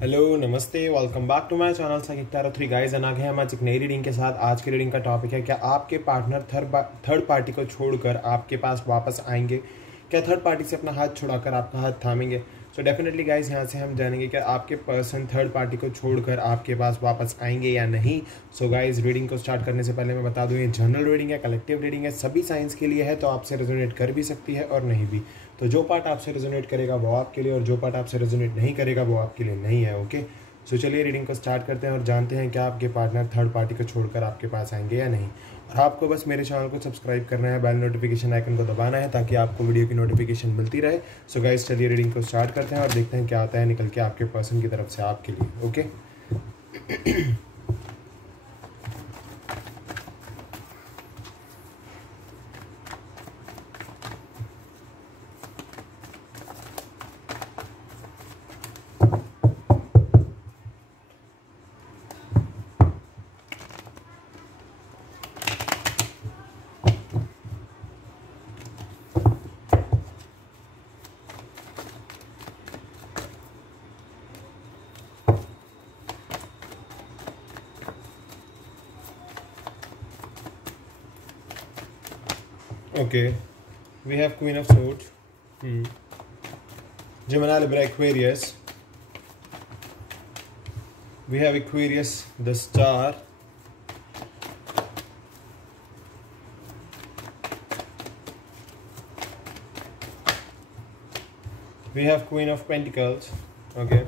Hello नमस्ते, welcome back to my channel Saqib Tara 3 guys and आ गए हम आज एक नई रीडिंग के साथ। आज की रीडिंग का टॉपिक है, क्या आपके पार्टनर थर्ड पार्टी को छोड़कर आपके पास वापस आएंगे? क्या थर्ड पार्टी से अपना हाथ छुड़ाकर आपका हाथ थामेंगे? सो डेफिनेटली गाइस, यहाँ से हम जानेंगे कि आपके पर्सन थर्ड पार्टी को छोड़कर आपके पास वापस आएंगे या नहीं। सो गाइस, रीडिंग को स्टार्ट करने से पहले मैं बता दूँ, ये जनरल रीडिंग है, कलेक्टिव रीडिंग है, सभी साइंस के लिए है, तो आपसे रेजोनेट कर भी सकती है और नहीं भी। तो जो पार्ट आपसे रेजोनेट करेगा वो आपके लिए, और जो पार्ट आपसे रेजोनेट नहीं करेगा वो आपके लिए नहीं है। ओके, सो चलिए रीडिंग को स्टार्ट करते हैं और जानते हैं क्या आपके पार्टनर थर्ड पार्टी को छोड़कर आपके पास आएंगे या नहीं। और आपको बस मेरे चैनल को सब्सक्राइब करना है, बेल नोटिफिकेशन आइकन को दबाना है ताकि आपको वीडियो की नोटिफिकेशन मिलती रहे। सो गाइस, चलिए रीडिंग को स्टार्ट करते हैं और देखते हैं क्या आता है निकल के आपके पर्सन की तरफ से आपके लिए। Okay Okay, we have Queen of Swords, Gemini, Libra, Aquarius. We have Aquarius, the Star. We have Queen of Pentacles. Okay.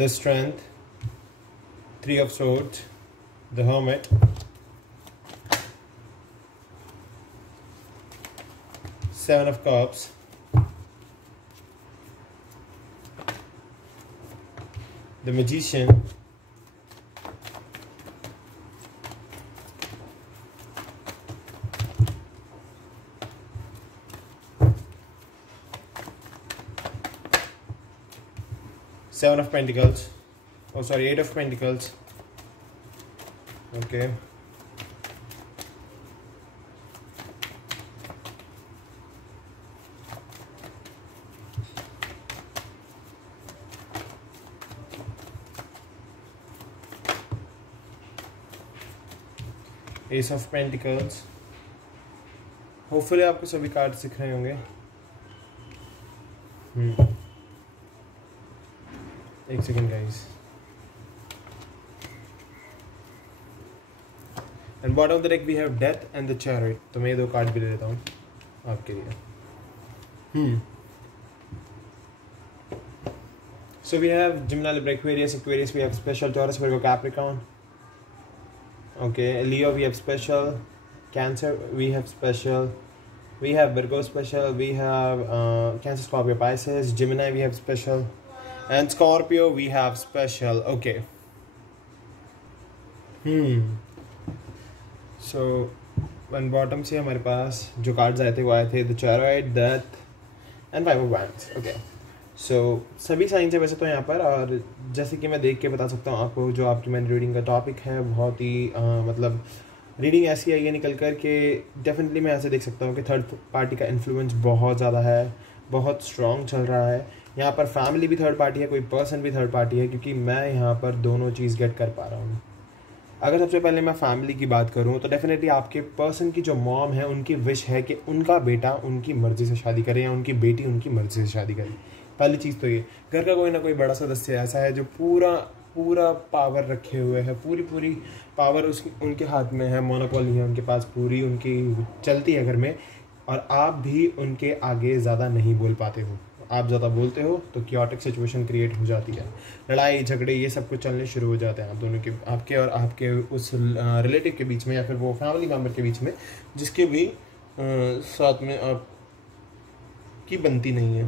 The Strength, Three of Swords, the Hermit, Seven of Cups, the Magician, Seven of Pentacles, oh sorry, Eight of Pentacles. Okay, Ace of Pentacles. Hopefully आपको सभी card दिख रहे होंगे। एक second guys. And bottom of the deck we have death and the chariot. तो मैं ये दो कार्ड भी ले लेता हूँ आपके लिए। So we have Gemini, Libra, Aquarius we have special, Taurus, Virgo, Capricorn. Okay, Leo we have special, Cancer we have special, we have Virgo special, we have Cancer, Scorpio, Pisces, Gemini we have special, and Scorpio we have special. Okay. So one bottom से हमारे पास जो cards आए थे वो आए थे the chariot, death and five of wands. Okay, so सभी signs है वैसे तो यहाँ पर, और जैसे कि मैं देख के बता सकता हूँ आपको, जो आपकी मैंने रीडिंग का टॉपिक है बहुत ही मतलब रीडिंग ऐसी आई है निकल कर के डेफिनेटली मैं ऐसे देख सकता हूँ कि थर्ड पार्टी का इन्फ्लुएंस बहुत ज़्यादा है, बहुत स्ट्रॉन्ग चल रहा है। यहाँ पर फैमिली भी थर्ड पार्टी है, कोई पर्सन भी थर्ड पार्टी है, क्योंकि मैं यहाँ पर दोनों चीज़ गेट कर पा रहा हूँ। अगर सबसे पहले मैं फैमिली की बात करूँ तो डेफिनेटली आपके पर्सन की जो मॉम है उनकी विश है कि उनका बेटा उनकी मर्ज़ी से शादी करे या उनकी बेटी उनकी मर्ज़ी से शादी करे। पहली चीज़ तो ये, घर का कोई ना कोई बड़ा सदस्य ऐसा है जो पूरा पावर रखे हुए है, पूरी पावर उसकी उनके हाथ में है, मोनोपोली है उनके पास, पूरी उनकी चलती है घर में, और आप भी उनके आगे ज़्यादा नहीं बोल पाते हो। आप ज़्यादा बोलते हो तो क्योटिक सिचुएशन क्रिएट हो जाती है, लड़ाई झगड़े ये सब कुछ चलने शुरू हो जाते हैं आप दोनों के, आपके और आपके उस रिलेटिव के बीच में, या फिर वो फैमिली मेम्बर के बीच में जिसके भी साथ में आप की बनती नहीं है।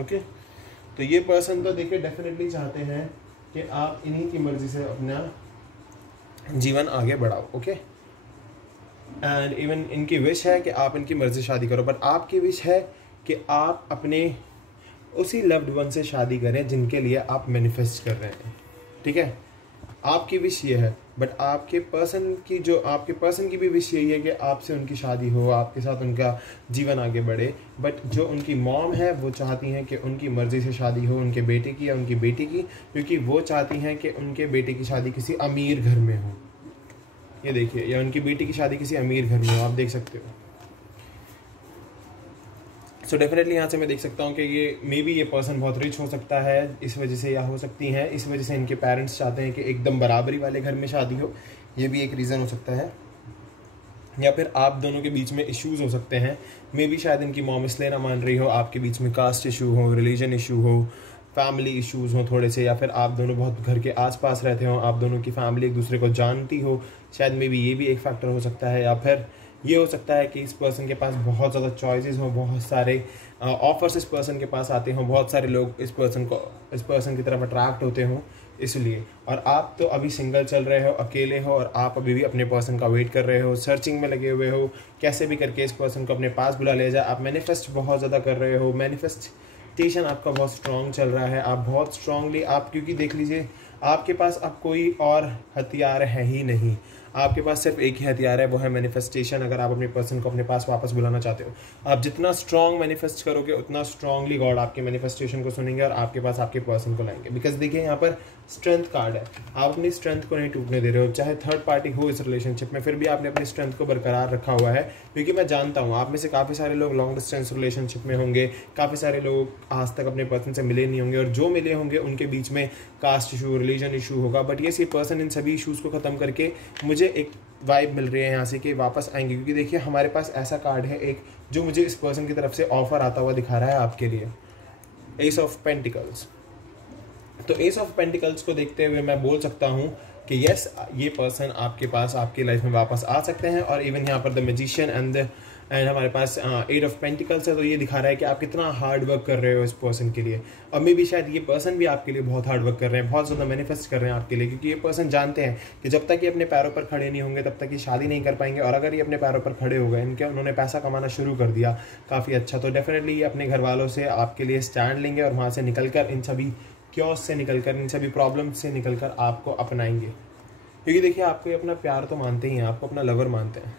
ओके, तो ये पर्सन तो देखिए डेफिनेटली चाहते हैं कि आप इन्हीं की मर्जी से अपना जीवन आगे बढ़ाओ। ओके, एंड इवन इनकी विश है कि आप इनकी मर्जी शादी करो, बट आपकी विश है कि आप अपने उसी लव्ड वन से शादी करें जिनके लिए आप मैनिफेस्ट कर रहे हैं, ठीक है। आपकी विश ये है, बट आपके पर्सन की भी विश यही है कि आपसे उनकी शादी हो, आपके साथ उनका जीवन आगे बढ़े। बट जो उनकी मॉम है वो चाहती हैं कि उनकी मर्ज़ी से शादी हो उनके बेटे की या उनकी बेटी की, क्योंकि वो चाहती हैं कि उनके बेटे की शादी किसी अमीर घर में हो। ये देखिए, या उनकी बेटी की शादी किसी अमीर घर में हो, आप देख सकते हो। सो डेफिनेटली यहाँ से मैं देख सकता हूँ कि ये पर्सन बहुत रिच हो सकता है, इस वजह से या हो सकती हैं इस वजह से इनके पेरेंट्स चाहते हैं कि एकदम बराबरी वाले घर में शादी हो, ये भी एक रीज़न हो सकता है। या फिर आप दोनों के बीच में इश्यूज़ हो सकते हैं, मे बी शायद इनकी मॉम इसलिए ना मान रही हो, आपके बीच में कास्ट इशू हो, रिलीजन इशू हो, फैमिली इश्यूज़ हो थोड़े से, या फिर आप दोनों बहुत घर के आसपास रहते हो, आप दोनों की फैमिली एक दूसरे को जानती हो, शायद मे बी ये भी एक फैक्टर हो सकता है। या फिर ये हो सकता है कि इस पर्सन के पास बहुत ज़्यादा चॉइसेस हो, बहुत सारे ऑफर्स इस पर्सन के पास आते हों, बहुत सारे लोग इस पर्सन की तरफ अट्रैक्ट होते हों इसलिए। और आप तो अभी सिंगल चल रहे हो, अकेले हो, और आप अभी भी अपने पर्सन का वेट कर रहे हो, सर्चिंग में लगे हुए हो, कैसे भी करके इस पर्सन को अपने पास बुला ले जाए। आप मैनिफेस्ट बहुत ज़्यादा कर रहे हो, मैनिफेस्टेशन आपका बहुत स्ट्रॉन्ग चल रहा है, आप बहुत स्ट्रांगली क्योंकि देख लीजिए आपके पास अब कोई और हथियार है ही नहीं, आपके पास सिर्फ एक ही हथियार है, वो है मैनिफेस्टेशन। अगर आप अपने पर्सन को अपने पास वापस बुलाना चाहते हो, आप जितना स्ट्रॉन्ग मैनिफेस्ट करोगे उतना स्ट्रांगली गॉड आपके मैनिफेस्टेशन को सुनेंगे और आपके पास आपके पर्सन को लाएंगे। बिकॉज देखिए यहाँ पर स्ट्रेंथ कार्ड है, आप अपनी स्ट्रेंथ को नहीं टूटने दे रहे हो, चाहे थर्ड पार्टी हो इस रिलेशनशिप में, फिर भी आपने अपनी स्ट्रेंथ को बरकरार रखा हुआ है। क्योंकि मैं जानता हूँ आप में से काफ़ी सारे लोग लॉन्ग डिस्टेंस रिलेशनशिप में होंगे, काफ़ी सारे लोग आज तक अपने पर्सन से मिले नहीं होंगे, और जो मिले होंगे उनके बीच में कास्ट इशू, रिलीजन इशू होगा। बट ये पर्सन इन सभी इशूज़ को ख़त्म करके मुझे एक वाइब मिल रही है यहाँ से कि वापस आएंगे। क्योंकि देखिए हमारे पास ऐसा कार्ड है एक, जो मुझे इस पर्सन की तरफ से ऑफर आता हुआ दिखा रहा है आपके लिए, एस ऑफ पेंटिकल्स। तो एस ऑफ पेंटिकल्स को देखते हुए मैं बोल सकता हूँ कि यस, ये पर्सन आपके पास आपकी लाइफ में वापस आ सकते हैं। और इवन यहाँ पर द मैजिशियन एंड हमारे पास एट ऑफ पेंटिकल्स है, तो ये दिखा रहा है कि आप कितना हार्ड वर्क कर रहे हो इस पर्सन के लिए। और मे भी शायद ये पर्सन भी आपके लिए बहुत हार्ड वर्क कर रहे हैं, बहुत ज़्यादा मैनिफेस्ट कर रहे हैं आपके लिए। क्योंकि ये पर्सन जानते हैं कि जब तक ये अपने पैरों पर खड़े नहीं होंगे तब तक ये शादी नहीं कर पाएंगे। और अगर ये अपने पैरों पर खड़े हो गए, उन्होंने पैसा कमाना शुरू कर दिया काफ़ी अच्छा, तो डेफिनेटली ये अपने घर वालों से आपके लिए स्टैंड लेंगे और वहाँ से निकल कर, इन सभी क्योस से निकलकर, इन सभी प्रॉब्लम से निकलकर आपको अपनाएंगे। क्योंकि देखिए आपको ये अपना प्यार तो मानते ही हैं, आपको अपना लवर मानते हैं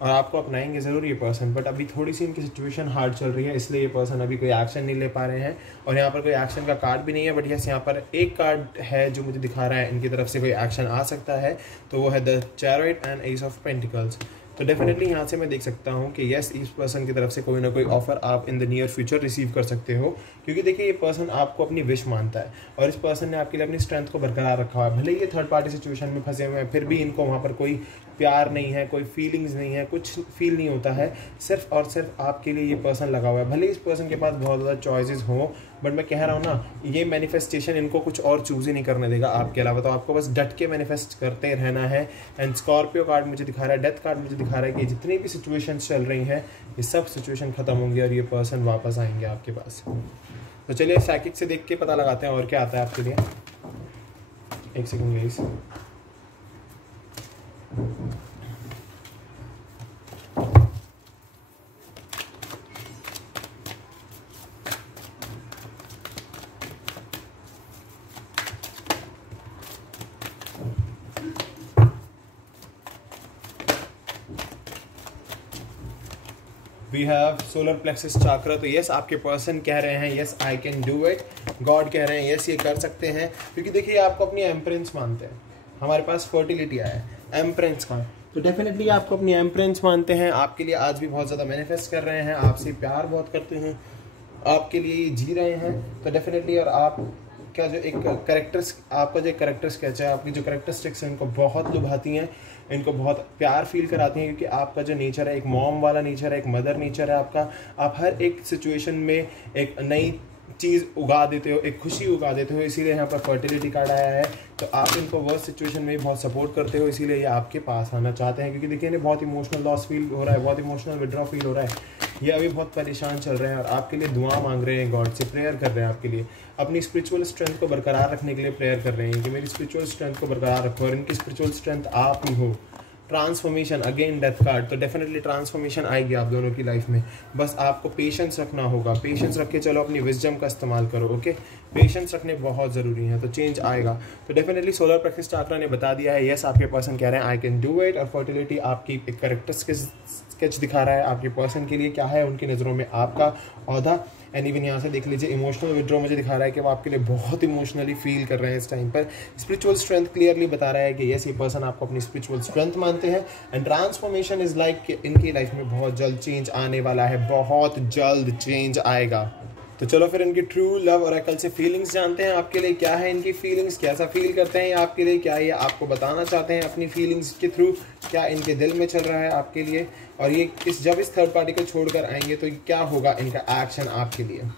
और आपको अपनाएंगे ज़रूर ये पर्सन। बट अभी थोड़ी सी इनकी सिचुएशन हार्ड चल रही है, इसलिए ये पर्सन अभी कोई एक्शन नहीं ले पा रहे हैं। और यहाँ पर कोई एक्शन का कार्ड भी नहीं है। बट यस, यहाँ पर एक कार्ड है जो मुझे दिखा रहा है इनकी तरफ से कोई एक्शन आ सकता है, तो वो है the chariot and S of pentacles. तो डेफिनेटली यहाँ से मैं देख सकता हूँ कि यस, इस पर्सन की तरफ से कोई ना कोई ऑफर आप in the near future receive कर सकते हो। क्योंकि देखिए ये पर्सन आपको अपनी विश मानता है और इस पर्सन ने आपके लिए अपनी स्ट्रेंथ को बरकरार रखा हुआ है। भले ही ये थर्ड पार्टी सिचुएशन में फंसे हुए हैं, फिर भी इनको वहाँ पर कोई प्यार नहीं है, कोई फीलिंग्स नहीं है, कुछ फील नहीं होता है, सिर्फ और सिर्फ आपके लिए ये पर्सन लगा हुआ है। भले इस पर्सन के पास बहुत ज़्यादा चॉइसेस हो, बट मैं कह रहा हूँ ना, ये मैनिफेस्टेशन इनको कुछ और चूज़ ही नहीं करने देगा आपके अलावा। तो आपको बस डट के मैनिफेस्ट करते रहना है। एंड स्कॉर्पियो कार्ड मुझे दिखा रहा है, डेथ कार्ड मुझे दिखा रहा है कि जितनी भी सिचुएशंस चल रही हैं ये सब सिचुएशन ख़त्म होंगी और ये पर्सन वापस आएंगे आपके पास। तो चलिए साइकिक से देख के पता लगाते हैं और क्या आता है आपके लिए। एक second please. We have solar plexus chakra. तो यस, आपके पर्सन कह रहे हैं yes I can do it. God कह रहे हैं यस ये कर सकते हैं। क्योंकि देखिए आपको अपनी एम्परेंस मानते हैं, हमारे पास फर्टिलिटी आया है एम्परेंस का, तो डेफिनेटली आपको अपनी एम्परेंस मानते हैं, आपके लिए आज भी बहुत ज़्यादा मैनिफेस्ट कर रहे हैं, आपसे प्यार बहुत करते हैं, आपके लिए जी रहे हैं। तो डेफिनेटली, और आप क्या जो एक कैरेक्टर्स, आपका जो कैरेक्टर स्केच है, आपकी जो कैरेक्टरिस्टिक्स हैं, इनको बहुत लुभाती हैं, इनको बहुत प्यार फील कराती हैं। क्योंकि आपका जो नेचर है एक मॉम वाला नेचर है, एक मदर नेचर है आपका। आप हर एक सिचुएशन में एक नई चीज़ उगा देते हो, एक खुशी उगा देते हो, इसीलिए यहाँ पर फर्टिलिटी कार्ड आया है। तो आप इनको वर्स्ट सिचुएशन में भी बहुत सपोर्ट करते हो, इसीलिए ये आपके पास आना चाहते हैं। क्योंकि देखिए इन्हें बहुत इमोशनल लॉस फील हो रहा है, बहुत इमोशनल विड्रॉ फील हो रहा है, ये अभी बहुत परेशान चल रहे हैं और आपके लिए दुआ मांग रहे हैं, गॉड से प्रेयर कर रहे हैं आपके लिए, अपनी स्पिरिचुअल स्ट्रेंथ को बरकरार रखने के लिए प्रेयर कर रहे हैं कि मेरी स्पिरिचुअल स्ट्रेंथ को बरकरार रखो। और इनकी स्पिरिचुअल स्ट्रेंथ आप ही हो, ट्रांसफॉर्मेशन, अगेन डेथ कार्ड, तो डेफिनेटली ट्रांसफॉर्मेशन आएगी आप दोनों की लाइफ में। बस आपको पेशेंस रखना होगा, पेशेंस रख के चलो, अपनी विजडम का इस्तेमाल करो। ओके, पेशेंस रखने बहुत ज़रूरी है, तो चेंज आएगा। तो डेफिनेटली सोलर प्लेक्सस चक्रा ने बता दिया है, यस आपके पर्सन कह रहे हैं आई कैन डू इट, और फर्टिलिटी आपकी एक करेक्टर स्केच दिखा रहा है आपके पर्सन के लिए क्या है उनकी नज़रों में आपका औहदा। एंड इवन यहाँ से देख लीजिए इमोशनल विड्रॉ मुझे दिखा रहा है कि वो आपके लिए बहुत इमोशनली फील कर रहे हैं इस टाइम पर। स्पिरिचुअल स्ट्रेंथ क्लियरली बता रहा है कि यस ये पर्सन आपको अपनी स्पिरिचुअल स्ट्रेंथ मानते हैं। एंड ट्रांसफॉर्मेशन इज लाइक इनकी लाइफ में बहुत जल्द चेंज आने वाला है, बहुत जल्द चेंज आएगा। तो चलो फिर इनकी ट्रू लव ओरेकल से फीलिंग्स जानते हैं, आपके लिए क्या है इनकी फीलिंग्स, कैसा फील करते हैं आपके लिए, क्या ये आपको बताना चाहते हैं अपनी फीलिंग्स के थ्रू, क्या इनके दिल में चल रहा है आपके लिए, और ये जब इस थर्ड पार्टी को छोड़कर आएंगे तो क्या होगा इनका एक्शन आपके लिए।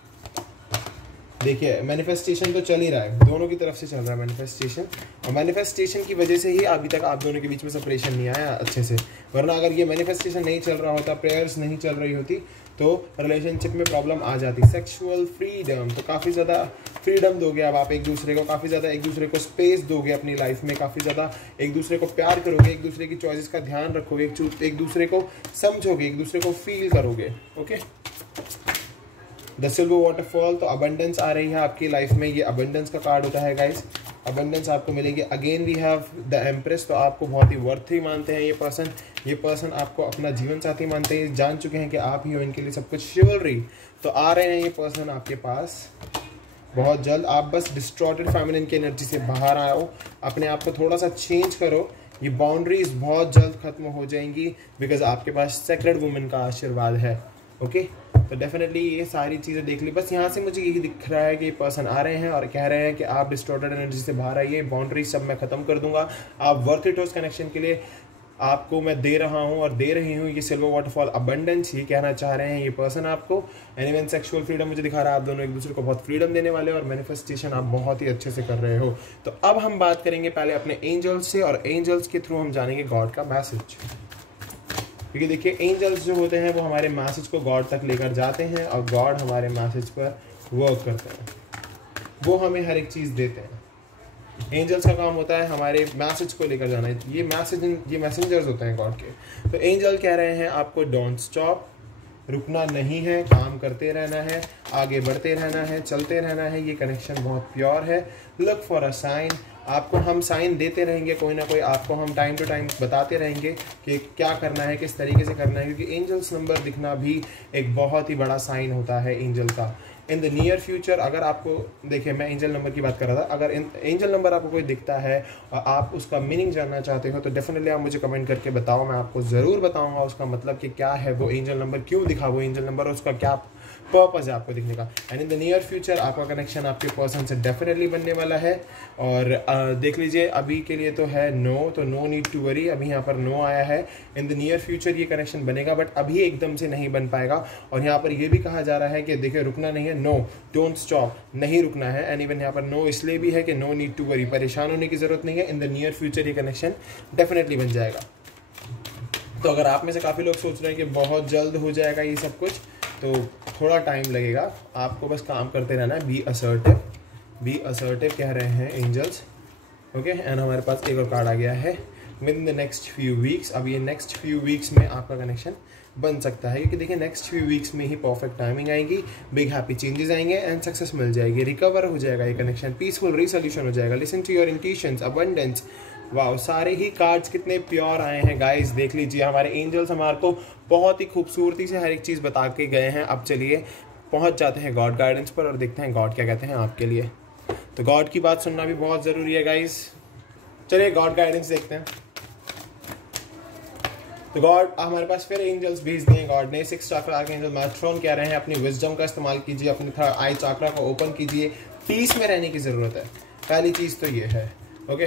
देखिए मैनिफेस्टेशन तो चल ही रहा है, दोनों की तरफ से चल रहा है मैनिफेस्टेशन, और मैनिफेस्टेशन की वजह से ही अभी तक आप दोनों के बीच में सेपरेशन नहीं आया अच्छे से। वरना अगर ये मैनिफेस्टेशन नहीं चल रहा होता, प्रेयर्स नहीं चल रही होती, तो रिलेशनशिप में प्रॉब्लम आ जाती। सेक्सुअल फ्रीडम, तो काफ़ी ज़्यादा फ्रीडम दोगे अब आप एक दूसरे को, काफ़ी ज़्यादा एक दूसरे को स्पेस दोगे अपनी लाइफ में, काफ़ी ज़्यादा एक दूसरे को प्यार करोगे, एक दूसरे की चॉइसेस का ध्यान रखोगे, एक दूसरे को समझोगे, एक दूसरे को फील करोगे। ओके, द सिल्वर वाटरफॉल, तो अबंडेंस आ रही है आपकी लाइफ में, ये अबंडेंस का कार्ड होता है गाइस, अबंडेंस आपको मिलेगी। Again we have the empress, तो आपको बहुत ही वर्थी मानते हैं ये पर्सन आपको अपना जीवन साथी मानते हैं, जान चुके हैं कि आप ही हो इनके लिए सब कुछ। शिवलरी, तो आ रहे हैं ये पर्सन आपके पास बहुत जल्द। आप बस डिस्ट्रॉटेड फेमिनिन की एनर्जी से बाहर आओ, अपने आप को थोड़ा सा चेंज करो, ये बाउंड्रीज बहुत जल्द खत्म हो जाएंगी, बिकॉज आपके पास सेक्रेड वुमेन का आशीर्वाद है। ओके, तो डेफिनेटली ये सारी चीज़ें देख ली। बस यहाँ से मुझे यही दिख रहा है कि ये पर्सन आ रहे हैं और कह रहे हैं कि आप डिस्टॉर्टेड एनर्जी से बाहर आइए, बाउंड्री सब मैं ख़त्म कर दूंगा, आप वर्थ इट हो उस कनेक्शन के लिए, आपको मैं दे रहा हूँ और दे रही हूँ ये सिल्वर वाटरफॉल अबंडेंस, ये कहना चाह रहे हैं ये पर्सन आपको। एनीवन सेक्सुअल फ्रीडम मुझे दिखा रहा है, आप दोनों एक दूसरे को बहुत फ्रीडम देने वाले हो, और मैनिफेस्टेशन आप बहुत ही अच्छे से कर रहे हो। तो अब हम बात करेंगे पहले अपने एंजल्स से, और एंजल्स के थ्रू हम जानेंगे गॉड का मैसेज, क्योंकि देखिए एंजल्स जो होते हैं वो हमारे मैसेज को गॉड तक लेकर जाते हैं, और गॉड हमारे मैसेज पर वर्क करते हैं, वो हमें हर एक चीज़ देते हैं। एंजल्स का काम होता है हमारे मैसेज को लेकर जाना, ये मैसेंजर्स होते हैं गॉड के। तो एंजल कह रहे हैं आपको डोंट स्टॉप, रुकना नहीं है, काम करते रहना है, आगे बढ़ते रहना है, चलते रहना है, ये कनेक्शन बहुत प्योर है। लुक फॉर अ साइन, आपको हम साइन देते रहेंगे कोई ना कोई, आपको हम टाइम टू टाइम बताते रहेंगे कि क्या करना है, किस तरीके से करना है, क्योंकि एंजल्स नंबर दिखना भी एक बहुत ही बड़ा साइन होता है एंजल का। इन द नियर फ्यूचर, अगर आपको देखिए मैं एंजल नंबर की बात कर रहा था, अगर एंजल नंबर आपको कोई दिखता है और आप उसका मीनिंग जानना चाहते हो तो डेफिनेटली आप मुझे कमेंट करके बताओ, मैं आपको ज़रूर बताऊंगा उसका मतलब कि क्या है वो एंजल नंबर, क्यों दिखा वो एंजल नंबर, उसका क्या पर्पस है आपको दिखने का। And in the near future आपका कनेक्शन आपके पर्सन से डेफिनेटली बनने वाला है। और देख लीजिए अभी के लिए तो है नो, तो नो नीड टू वरी, अभी यहाँ पर नो आया है। इन द नियर फ्यूचर ये कनेक्शन बनेगा, बट अभी एकदम से नहीं बन पाएगा। और यहाँ पर ये भी कहा जा रहा है कि देखिए रुकना नहीं है, नो डोंट स्टॉप, नहीं रुकना है। एंड इवन यहाँ पर नो इसलिए भी है कि नो नीड टू वरी, परेशान होने की जरूरत नहीं है। इन द नियर फ्यूचर ये कनेक्शन डेफिनेटली बन जाएगा। तो अगर आप में से काफ़ी लोग सोच रहे हैं कि बहुत जल्द हो जाएगा ये सब कुछ, तो थोड़ा टाइम लगेगा, आपको बस काम करते रहना है। बी असर्टिव कह रहे हैं एंजल्स। ओके, एंड हमारे पास एक और कार्ड आ गया है, with in the next few weeks. अब ये नेक्स्ट फ्यू वीक्स में आपका कनेक्शन बन सकता है, क्योंकि देखिए नेक्स्ट फ्यू वीक्स में ही परफेक्ट टाइमिंग आएगी, बिग हैप्पी चेंजेस आएंगे एंड सक्सेस मिल जाएगी, रिकवर हो जाएगा ये कनेक्शन, पीसफुल रिसोल्यूशन हो जाएगा। Listen to your intuitions, abundance. वाह, सारे ही कार्ड्स कितने प्योर आए हैं गाइस, देख लीजिए हमारे एंजल्स हमारे को बहुत ही खूबसूरती से हर एक चीज़ बता के गए हैं। अब चलिए पहुंच जाते हैं गॉड गाइडेंस पर और देखते हैं गॉड क्या कहते हैं आपके लिए। तो गॉड की बात सुनना भी बहुत ज़रूरी है गाइस। चलिए गॉड गाइडेंस देखते हैं। तो गॉड हमारे पास फिर एंजल्स भेज दिए गॉड ने। 6 चक्र आर्कएंजल मैट्रॉन कह रहे हैं अपनी विजडम का इस्तेमाल कीजिए, अपनी थर्ड आई चक्रा को ओपन कीजिए, पीस में रहने की ज़रूरत है, पहली चीज़ तो ये है। ओके,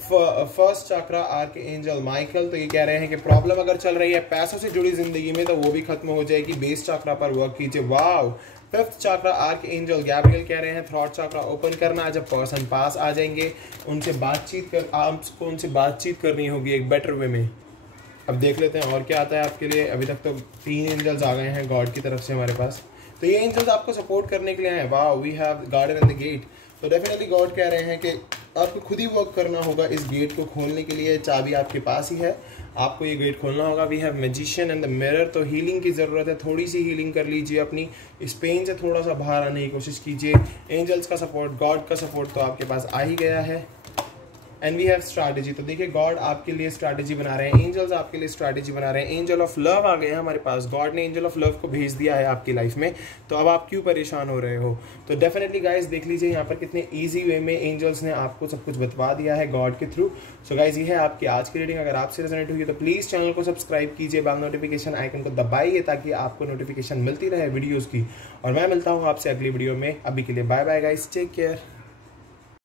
फर्स्ट चक्रा आर्कएंजल माइकल, तो ये कह रहे हैं कि प्रॉब्लम अगर चल रही है पैसों से जुड़ी जिंदगी में तो वो भी खत्म हो जाएगी, बेस चक्रा पर वर्क कीजिए। वाव। फिफ्थ चक्रा आर्कएंजल गैब्रियल कह रहे हैं थ्रॉट चक्रा ओपन करना, जब पर्सन पास आ जाएंगे उनसे आपको उनसे बातचीत करनी होगी एक बेटर वे में। अब देख लेते हैं और क्या आता है आपके लिए। अभी तक तो 3 एंजल्स आ गए हैं गॉड की तरफ से हमारे पास, तो ये एंजल्स आपको सपोर्ट करने के लिए आए हैं। वाह, we have garden in the gate. तो डेफिनेटली गॉड कह रहे हैं कि आपको खुद ही वर्क करना होगा इस गेट को खोलने के लिए, चाबी आपके पास ही है, आपको ये गेट खोलना होगा। We have magician and the mirror, तो हीलिंग की ज़रूरत है, थोड़ी सी हीलिंग कर लीजिए अपनी, इस पेन से थोड़ा सा बाहर आने की कोशिश कीजिए। एंजल्स का सपोर्ट, गॉड का सपोर्ट तो आपके पास आ ही गया है। एंड वी हैव स्ट्रैटेजी, तो देखिए गॉड आपके लिए स्ट्रैटेजी बना रहे हैं, एंजल्स आपके लिए स्ट्रैटेजी बना रहे हैं। एंजल ऑफ लव आ गए हैं हमारे पास, गॉड ने एंजल ऑफ लव को भेज दिया है आपकी लाइफ में, तो अब आप क्यों परेशान हो रहे हो। तो डेफिनेटली गाइज देख लीजिए यहाँ पर कितने ईजी वे में एंजल्स ने आपको सब कुछ बता दिया है गॉड के थ्रू। सो गाइज ये है आपकी आज की रीडिंग। अगर आपसे रेजोनेट हुई तो प्लीज़ चैनल को सब्सक्राइब कीजिए, बेल नोटिफिकेशन आइकन को दबाइए ताकि आपको नोटिफिकेशन मिलती रहे वीडियोज़ की। और मैं मिलता हूँ आपसे अगली वीडियो में, अभी के लिए bye bye guys, take care.